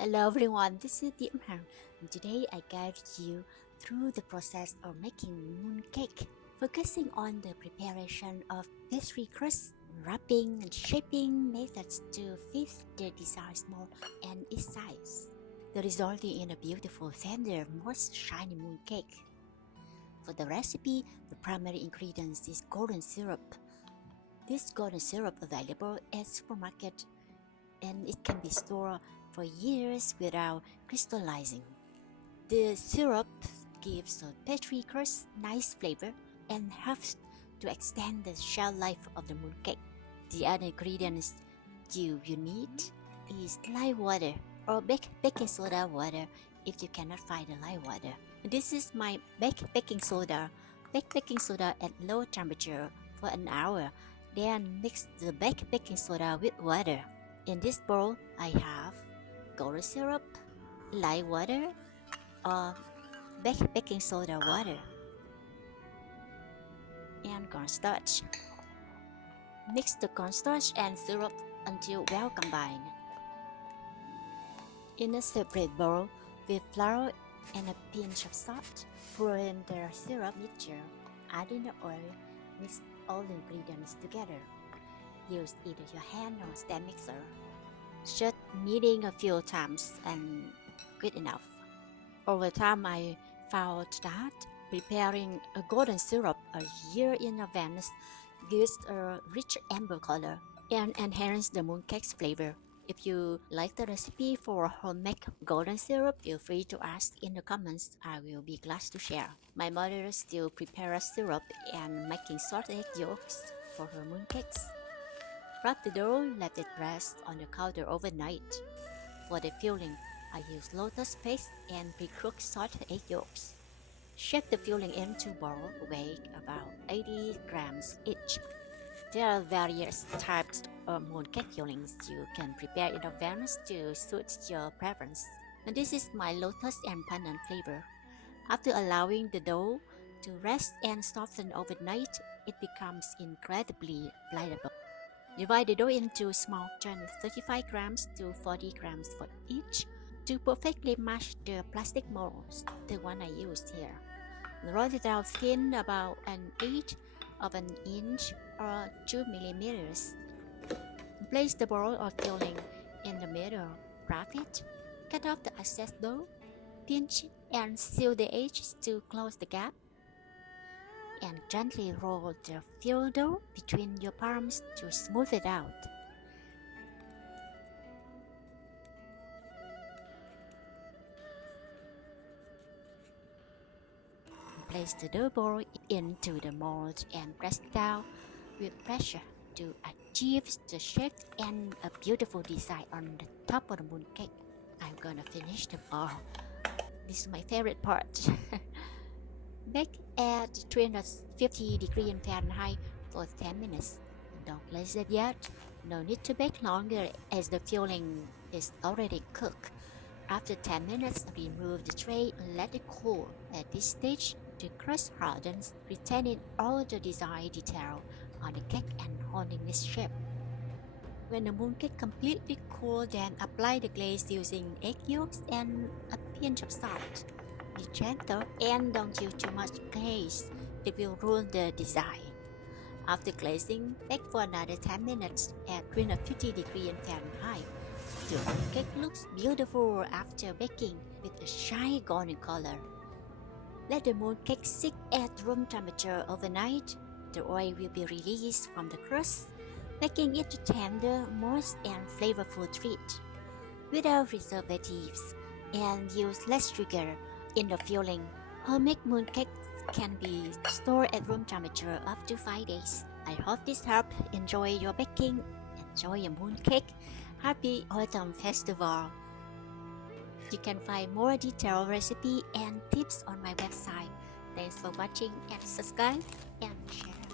Hello everyone, this is Diễm and today I guide you through the process of making mooncake, focusing on the preparation of pastry crust, wrapping and shaping methods to fit the desired small and each size, the resulting in a beautiful, tender, moist, shiny mooncake. For the recipe, the primary ingredients is golden syrup. This golden syrup available at supermarket and it can be stored for years without crystallizing. The syrup gives a pastry crust nice flavor and helps to extend the shelf life of the mooncake. The other ingredients you need is lye water or baking soda water if you cannot find the lye water. This is my baking soda. Bake baking soda at low temperature for an hour, then mix the baking soda with water. In this bowl, I have golden syrup, lye water, or baking soda water, and cornstarch. Mix the cornstarch and syrup until well combined. In a separate bowl with flour and a pinch of salt, pour in the syrup mixture, add in the oil, mix all the ingredients together. Use either your hand or stand mixer. Just kneading a few times and good enough. Over time, I found that preparing a golden syrup a year in advance gives a rich amber color and enhances the mooncake's flavor. If you like the recipe for homemade golden syrup, feel free to ask in the comments. I will be glad to share. My mother still prepares syrup and making salted egg yolks for her mooncakes. Wrap the dough, let it rest on the counter overnight. For the filling, I use lotus paste and pre-cooked salted egg yolks. Shape the filling into balls, weigh about 80 grams each. There are various types of mooncake fillings you can prepare in advance to suit your preference. And this is my lotus and pandan flavor. After allowing the dough to rest and soften overnight, it becomes incredibly pliable. Divide the dough into small chunks, 35 grams to 40 grams for each, to perfectly match the plastic molds, the one I used here. Roll it out thin, about an eighth of an inch or 2 millimeters. Place the bowl of filling in the middle, wrap it, cut off the excess dough, pinch and seal the edges to close the gap, and gently roll the filled dough between your palms to smooth it out. Place the dough ball into the mold and press down with pressure to achieve the shape and a beautiful design on the top of the mooncake. I'm gonna finish the ball. This is my favorite part. Bake at 350 degrees Fahrenheit for 10 minutes. Don't glaze it yet. No need to bake longer as the filling is already cooked. After 10 minutes, remove the tray and let it cool. At this stage, the crust hardens, retaining all the desired detail on the cake and holding its shape. When the mooncake completely cooled, then apply the glaze using egg yolks and a pinch of salt. Be gentle and don't use too much glaze. It will ruin the design. After glazing, bake for another 10 minutes at 350 degrees Fahrenheit. The mooncake looks beautiful after baking with a shiny golden color. Let the mooncake sit at room temperature overnight. The oil will be released from the crust, making it a tender, moist, and flavorful treat. Without preservatives and use less sugar in the filling, homemade mooncakes can be stored at room temperature up to 5 days. I hope this helped. Enjoy your baking. Enjoy your mooncake. Happy Autumn Festival! You can find more detailed recipe and tips on my website. Thanks for watching and subscribe and share.